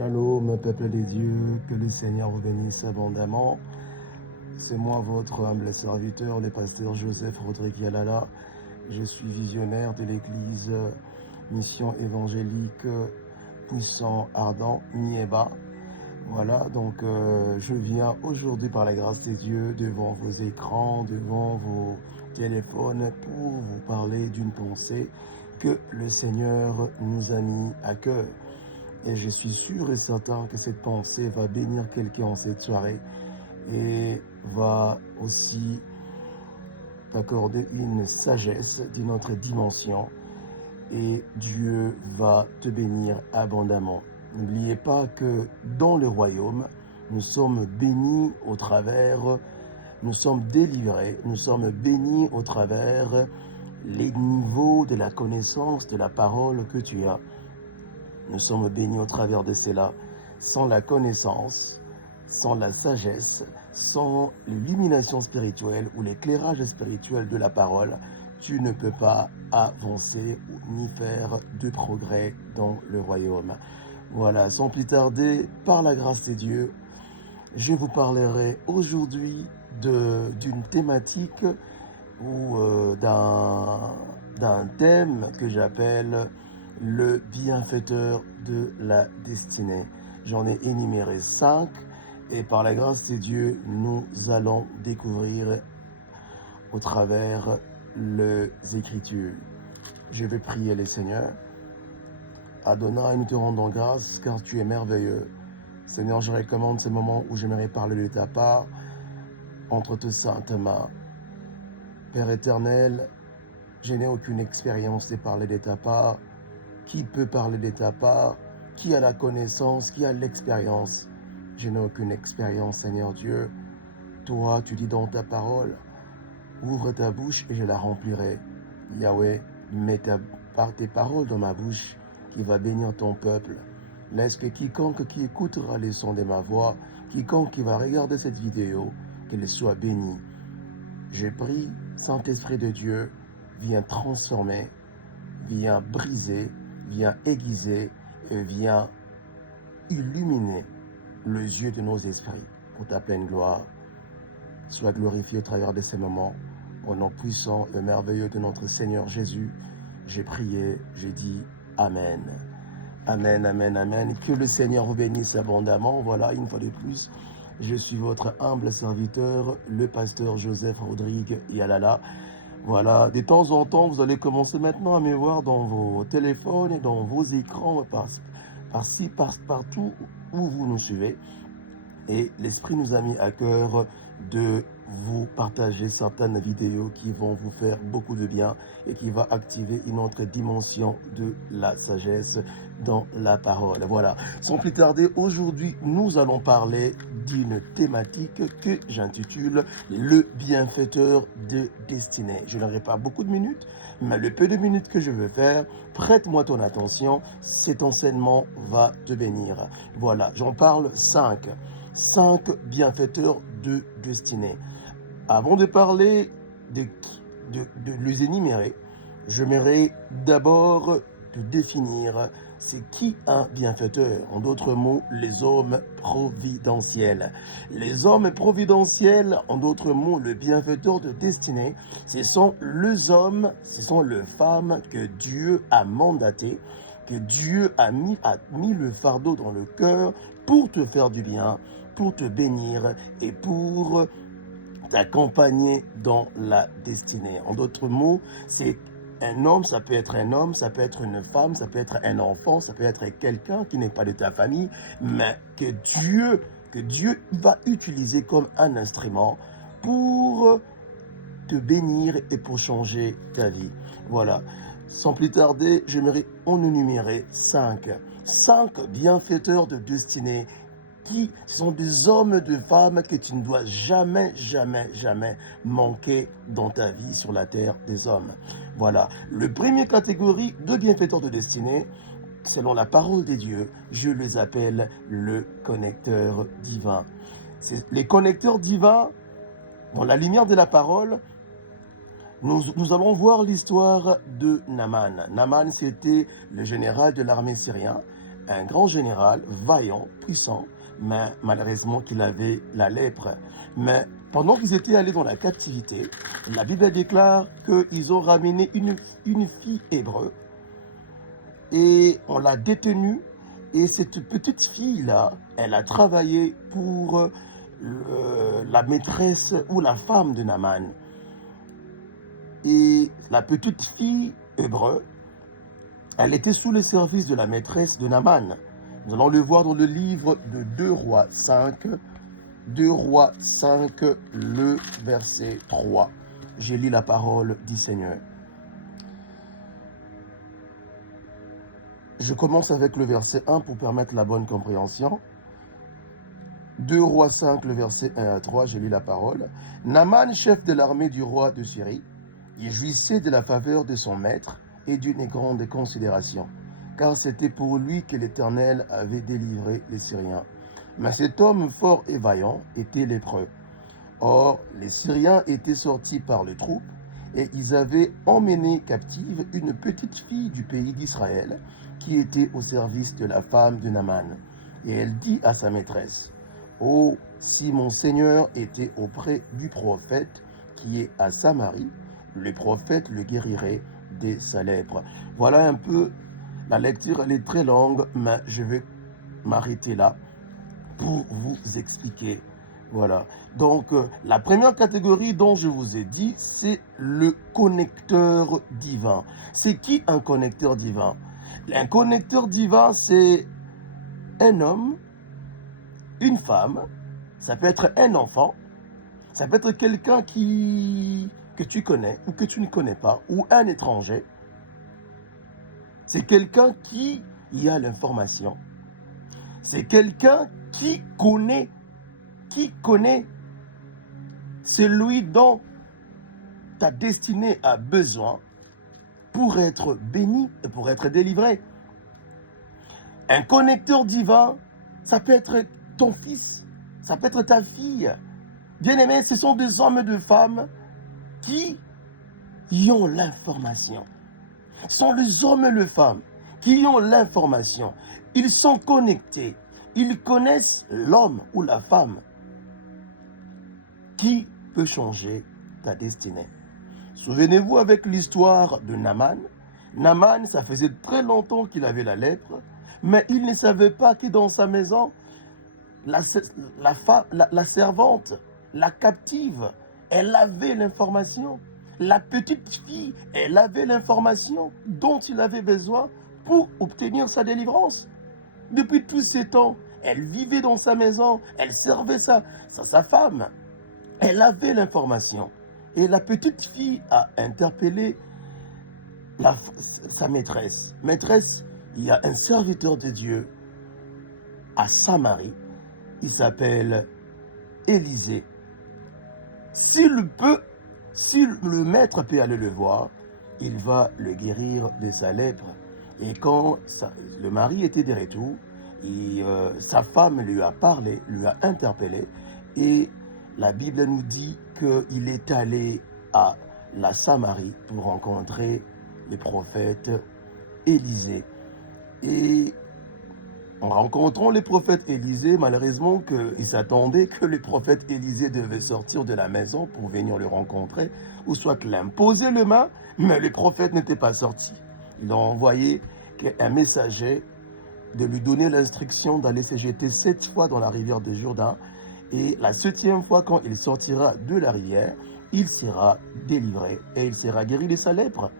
Shalom, peuple des dieux, que le Seigneur vous bénisse abondamment. C'est moi, votre humble serviteur, le pasteur Joseph Rodrigue Yalala. Je suis visionnaire de l'église Mission évangélique Puissant Ardent Niéba. Voilà, donc je viens aujourd'hui par la grâce des dieux devant vos écrans, devant vos téléphones pour vous parler d'une pensée que le Seigneur nous a mis à cœur. Et je suis sûr et certain que cette pensée va bénir quelqu'un en cette soirée et va aussi t'accorder une sagesse d'une autre dimension. Et Dieu va te bénir abondamment. N'oubliez pas que dans le royaume, nous sommes bénis au travers, nous sommes délivrés, nous sommes bénis au travers les niveaux de la connaissance de la parole que tu as. Nous sommes bénis au travers de cela. Sans la connaissance, sans la sagesse, sans l'illumination spirituelle ou l'éclairage spirituel de la parole, tu ne peux pas avancer ni faire de progrès dans le royaume. Voilà, sans plus tarder, par la grâce de Dieu, je vous parlerai aujourd'hui d'une thématique ou d'un thème que j'appelle le bienfaiteur de la destinée. J'en ai énuméré 5 et par la grâce de Dieu, nous allons découvrir au travers les Écritures. Je vais prier le Seigneur. Adonai, nous te rendons grâce car tu es merveilleux. Seigneur, je recommande ce moment où j'aimerais parler de ta part entre tes saintes mains. Père éternel, je n'ai aucune expérience de parler de ta part. Qui peut parler de ta part? Qui a la connaissance? Qui a l'expérience? Je n'ai aucune expérience, Seigneur Dieu. Toi, tu dis dans ta parole, ouvre ta bouche et je la remplirai. Yahweh, mets tes paroles dans ma bouche qui va bénir ton peuple. Laisse que quiconque qui écoutera les sons de ma voix, quiconque qui va regarder cette vidéo, qu'elle soit bénie. Je prie, Saint-Esprit de Dieu, viens transformer, viens briser, viens aiguiser et viens illuminer les yeux de nos esprits pour ta pleine gloire. Sois glorifié au travers de ces moments. Au nom puissant et merveilleux de notre Seigneur Jésus, j'ai prié, j'ai dit Amen. Amen, amen, amen. Que le Seigneur vous bénisse abondamment. Voilà, une fois de plus, je suis votre humble serviteur, le pasteur Joseph Rodrigue Yalala. Voilà, de temps en temps, vous allez commencer maintenant à me voir dans vos téléphones et dans vos écrans, partout où vous nous suivez. Et l'Esprit nous a mis à cœur de vous partager certaines vidéos qui vont vous faire beaucoup de bien et qui va activer une autre dimension de la sagesse dans la parole. Voilà, sans plus tarder, aujourd'hui, nous allons parler d'une thématique que j'intitule « Le bienfaiteur de destinée ». Je n'aurai pas beaucoup de minutes, mais le peu de minutes que je veux faire, prête-moi ton attention, cet enseignement va te bénir. Voilà, j'en parle 5 bienfaiteurs de destinée. Avant de parler de les énumérer, j'aimerais d'abord te définir c'est qui un bienfaiteur. En d'autres mots, les hommes providentiels. Les hommes providentiels, en d'autres mots, le bienfaiteur de destinée, ce sont les hommes, ce sont les femmes que Dieu a mandatés, que Dieu a mis le fardeau dans le cœur pour te faire du bien, pour te bénir et pour t'accompagner dans la destinée. En d'autres mots, c'est un homme, ça peut être un homme, ça peut être une femme, ça peut être un enfant, ça peut être quelqu'un qui n'est pas de ta famille, mais que Dieu va utiliser comme un instrument pour te bénir et pour changer ta vie. Voilà. Sans plus tarder, j'aimerais en énumérer 5 bienfaiteurs de destinée qui sont des hommes, de femmes que tu ne dois jamais, jamais, jamais manquer dans ta vie sur la terre des hommes. Voilà. Le premier catégorie de bienfaiteurs de destinée, selon la parole de Dieu, je les appelle le connecteur divin. Les connecteurs divins, dans la lumière de la parole, nous allons voir l'histoire de Naaman. Naaman, c'était le général de l'armée syrienne. un grand général, vaillant, puissant, mais malheureusement qu'il avait la lèpre. Mais pendant qu'ils étaient allés dans la captivité, la Bible déclare qu'ils ont ramené une fille hébreu et on l'a détenue. Et cette petite fille-là, elle a travaillé pour la maîtresse ou la femme de Naaman. Et la petite fille hébreu, elle était sous le service de la maîtresse de Naaman. Nous allons le voir dans le livre de 2 Rois 5, 2 Rois 5, le verset 3. J'ai lu la parole du Seigneur. Je commence avec le verset 1 pour permettre la bonne compréhension. 2 Rois 5, le verset 1 à 3, j'ai lu la parole. Naaman, chef de l'armée du roi de Syrie, il jouissait de la faveur de son maître et d'une grande considération, car c'était pour lui que l'Éternel avait délivré les Syriens. Mais cet homme fort et vaillant était lépreux. Or, les Syriens étaient sortis par les troupes, et ils avaient emmené captive une petite fille du pays d'Israël, qui était au service de la femme de Naaman. Et elle dit à sa maîtresse, « Oh, si mon Seigneur était auprès du prophète qui est à Samarie, le prophète le guérirait de sa lèpre. » Voilà un peu, la lecture elle est très longue, mais je vais m'arrêter là pour vous expliquer. Voilà. Donc, la première catégorie dont je vous ai dit, c'est le connecteur divin. C'est qui un connecteur divin? Un connecteur divin, c'est un homme, une femme, ça peut être un enfant, ça peut être quelqu'un que tu connais ou que tu ne connais pas, ou un étranger. C'est quelqu'un qui a l'information. C'est quelqu'un qui connaît celui dont ta destinée a besoin pour être béni et pour être délivré. Un connecteur divin, ça peut être ton fils, ça peut être ta fille. Bien-aimé, ce sont des hommes et des femmes qui ont l'information. Ce sont les hommes et les femmes qui ont l'information. Ils sont connectés. Ils connaissent l'homme ou la femme qui peut changer ta destinée. Souvenez-vous avec l'histoire de Naaman. Naaman, ça faisait très longtemps qu'il avait la lèpre, mais il ne savait pas que dans sa maison, la servante, la captive, elle avait l'information. La petite fille, elle avait l'information dont il avait besoin pour obtenir sa délivrance. Depuis tous ces temps, elle vivait dans sa maison, elle servait sa femme. Elle avait l'information. Et la petite fille a interpellé sa maîtresse. Maîtresse, il y a un serviteur de Dieu à Samarie. Il s'appelle Élisée. Si le maître peut aller le voir, il va le guérir de sa lèpre. Et quand le mari était de retour, sa femme lui a parlé, lui a interpellé, et la Bible nous dit qu'il est allé à la Samarie pour rencontrer le prophète Élisée. Et en rencontrant le prophète Élisée, malheureusement, il s'attendait que le prophète Élisée devait sortir de la maison pour venir le rencontrer, ou soit l'imposer le main, mais le prophète n'était pas sorti. Il a envoyé un messager de lui donner l'instruction d'aller se jeter 7 fois dans la rivière de Jourdain. Et la 7e fois, quand il sortira de la rivière, il sera délivré et il sera guéri de sa lèpre.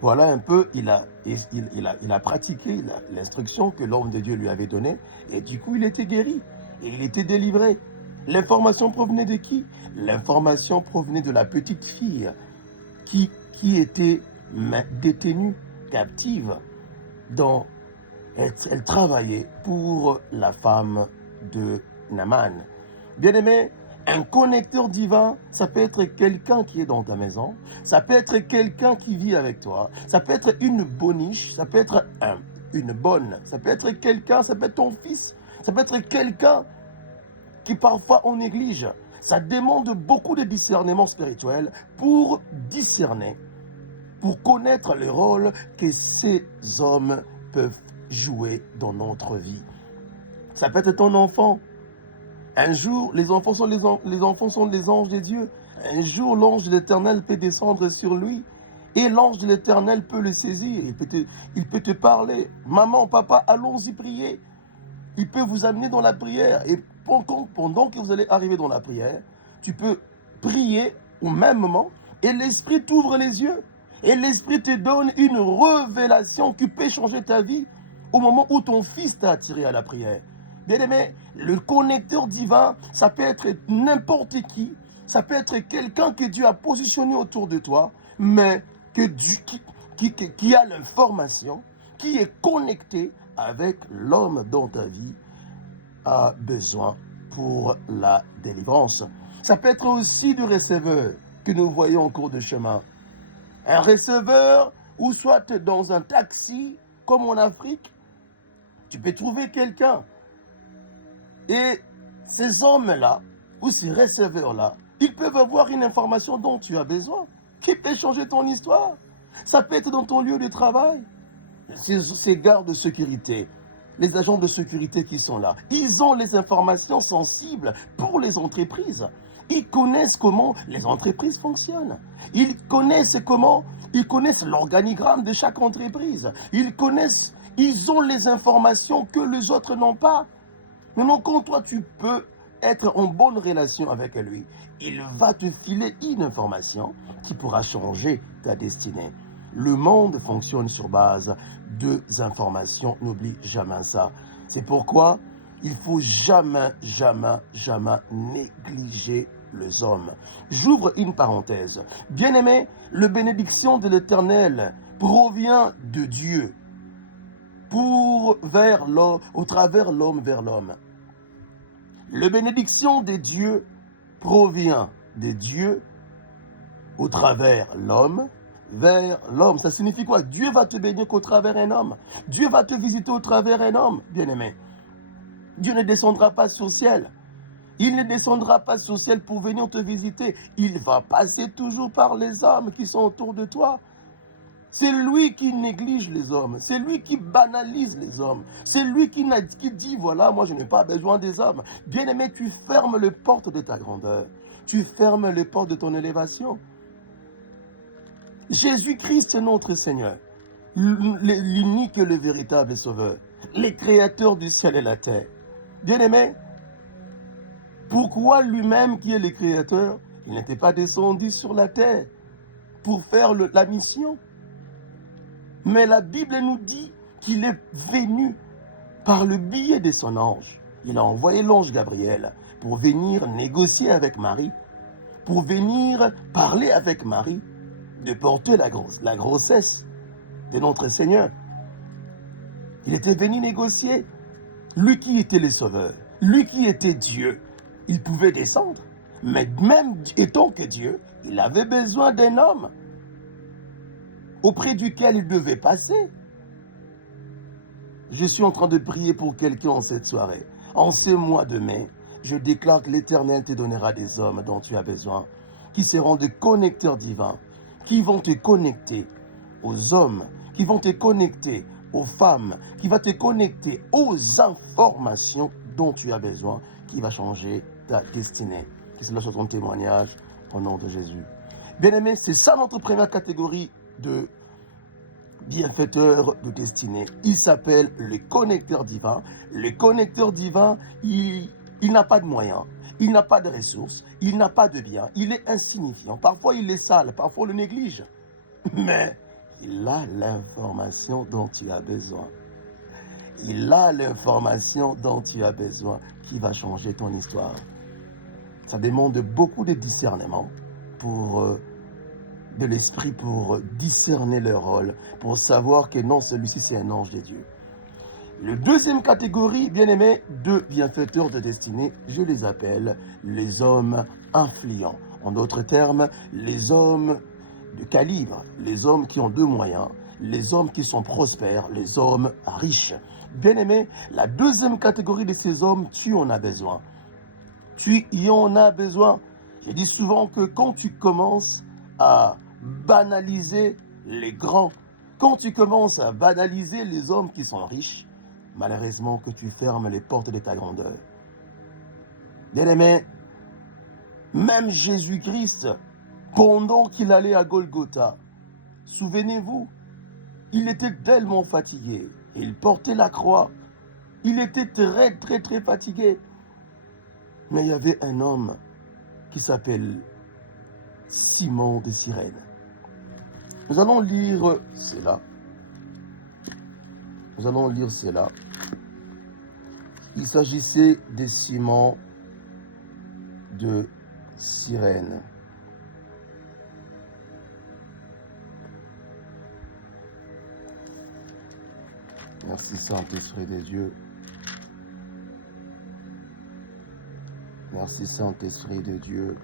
Voilà un peu, il a pratiqué l'instruction que l'homme de Dieu lui avait donnée. Et du coup, il était guéri et il était délivré. L'information provenait de qui? L'information provenait de la petite fille qui était détenue, captive. Donc, elle travaillait pour la femme de Naaman. Bien-aimé, un connecteur divin, ça peut être quelqu'un qui est dans ta maison, ça peut être quelqu'un qui vit avec toi, ça peut être une boniche, ça peut être une bonne, ça peut être quelqu'un, ça peut être ton fils, ça peut être quelqu'un qui parfois on néglige. Ça demande beaucoup de discernement spirituel pour discerner, pour connaître le rôle que ces hommes peuvent jouer dans notre vie. Ça peut être ton enfant. Un jour, les enfants sont les enfants sont les anges de Dieu. Un jour, l'ange de l'Éternel peut descendre sur lui. Et l'ange de l'Éternel peut le saisir. Il peut te parler. Maman, papa, allons-y prier. Il peut vous amener dans la prière. Et pendant que vous allez arriver dans la prière, tu peux prier au même moment. Et l'Esprit t'ouvre les yeux. Et l'Esprit te donne une révélation qui peut changer ta vie au moment où ton fils t'a attiré à la prière. Bien aimé, le connecteur divin, ça peut être n'importe qui, ça peut être quelqu'un que Dieu a positionné autour de toi, mais qui a l'information, qui est connecté avec l'homme dont ta vie a besoin pour la délivrance. Ça peut être aussi du receveur que nous voyons en cours de chemin. Un receveur, ou soit dans un taxi, comme en Afrique, tu peux trouver quelqu'un. Et ces hommes-là, ou ces receveurs-là, ils peuvent avoir une information dont tu as besoin, qui peut changer ton histoire. Ça peut être dans ton lieu de travail. Ces gardes de sécurité, les agents de sécurité qui sont là, ils ont les informations sensibles pour les entreprises. Ils connaissent comment les entreprises fonctionnent. Ils connaissent l'organigramme de chaque entreprise. Ils ont les informations que les autres n'ont pas. Maintenant, quand toi, tu peux être en bonne relation avec lui, il va te filer une information qui pourra changer ta destinée. Le monde fonctionne sur base de informations. N'oublie jamais ça. C'est pourquoi il ne faut jamais, jamais, jamais négliger les hommes. J'ouvre une parenthèse. Bien-aimé, la bénédiction de l'Éternel provient de Dieu au travers l'homme vers l'homme. La bénédiction de Dieu provient de Dieu au travers l'homme vers l'homme. Ça signifie quoi? Dieu va te bénir qu'au travers un homme. Dieu va te visiter au travers un homme, bien-aimé. Dieu ne descendra pas sur le ciel. Il ne descendra pas sur le ciel pour venir te visiter. Il va passer toujours par les hommes qui sont autour de toi. C'est lui qui néglige les hommes. C'est lui qui banalise les hommes. C'est lui qui dit, voilà, moi je n'ai pas besoin des hommes. Bien-aimé, tu fermes les portes de ta grandeur. Tu fermes les portes de ton élévation. Jésus-Christ est notre Seigneur. L'unique et le véritable Sauveur. Le Créateur du ciel et la terre. Bien-aimé, pourquoi lui-même qui est le Créateur, il n'était pas descendu sur la terre pour faire la mission? Mais la Bible nous dit qu'il est venu par le biais de son ange. Il a envoyé l'ange Gabriel pour venir négocier avec Marie, pour venir parler avec Marie, de porter la grossesse de notre Seigneur. Il était venu négocier. Lui qui était le Sauveur, lui qui était Dieu, il pouvait descendre. Mais même étant que Dieu, il avait besoin d'un homme auprès duquel il devait passer. Je suis en train de prier pour quelqu'un en cette soirée. En ce mois de mai, je déclare que l'Éternel te donnera des hommes dont tu as besoin, qui seront des connecteurs divins, qui vont te connecter aux hommes, qui vont te connecter aux femmes, qui vont te connecter aux informations dont tu as besoin, qui va changer ta destinée. Que cela soit ton témoignage au nom de Jésus. Bien-aimé, c'est ça notre première catégorie de bienfaiteur de destinée. Il s'appelle le connecteur divin. Le connecteur divin, il n'a pas de moyens, il n'a pas de ressources, il n'a pas de biens, il est insignifiant. Parfois il est sale, parfois on le néglige. Mais il a l'information dont tu as besoin. Il a l'information dont tu as besoin qui va changer ton histoire. Ça demande beaucoup de discernement de l'esprit pour discerner le rôle, pour savoir que non, celui-ci c'est un ange de Dieu. Le deuxième catégorie, bien aimé, de bienfaiteurs de destinée, je les appelle les hommes influents. En d'autres termes, les hommes de calibre, les hommes qui ont de moyens, les hommes qui sont prospères, les hommes riches. Bien aimé, la deuxième catégorie de ces hommes, tu en as besoin. Tu y en as besoin. Je dis souvent que quand tu commences à banaliser les grands, Quand tu commences à banaliser les hommes qui sont riches, malheureusement que tu fermes les portes de ta grandeur. Bien-aimé, même Jésus-Christ, pendant qu'il allait à Golgotha, souvenez-vous, il était tellement fatigué. Il portait la croix. Il était très, très, très fatigué. Mais il y avait un homme qui s'appelle Simon de Cyrène. Nous allons lire cela. Nous allons lire cela. Il s'agissait de Simon de Cyrène. Merci Saint-Esprit de Dieu. Merci Saint-Esprit de Dieu.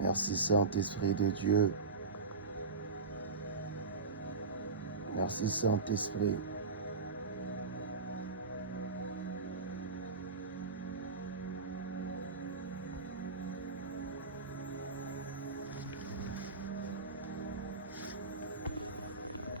Merci Saint-Esprit de Dieu. Merci Saint-Esprit.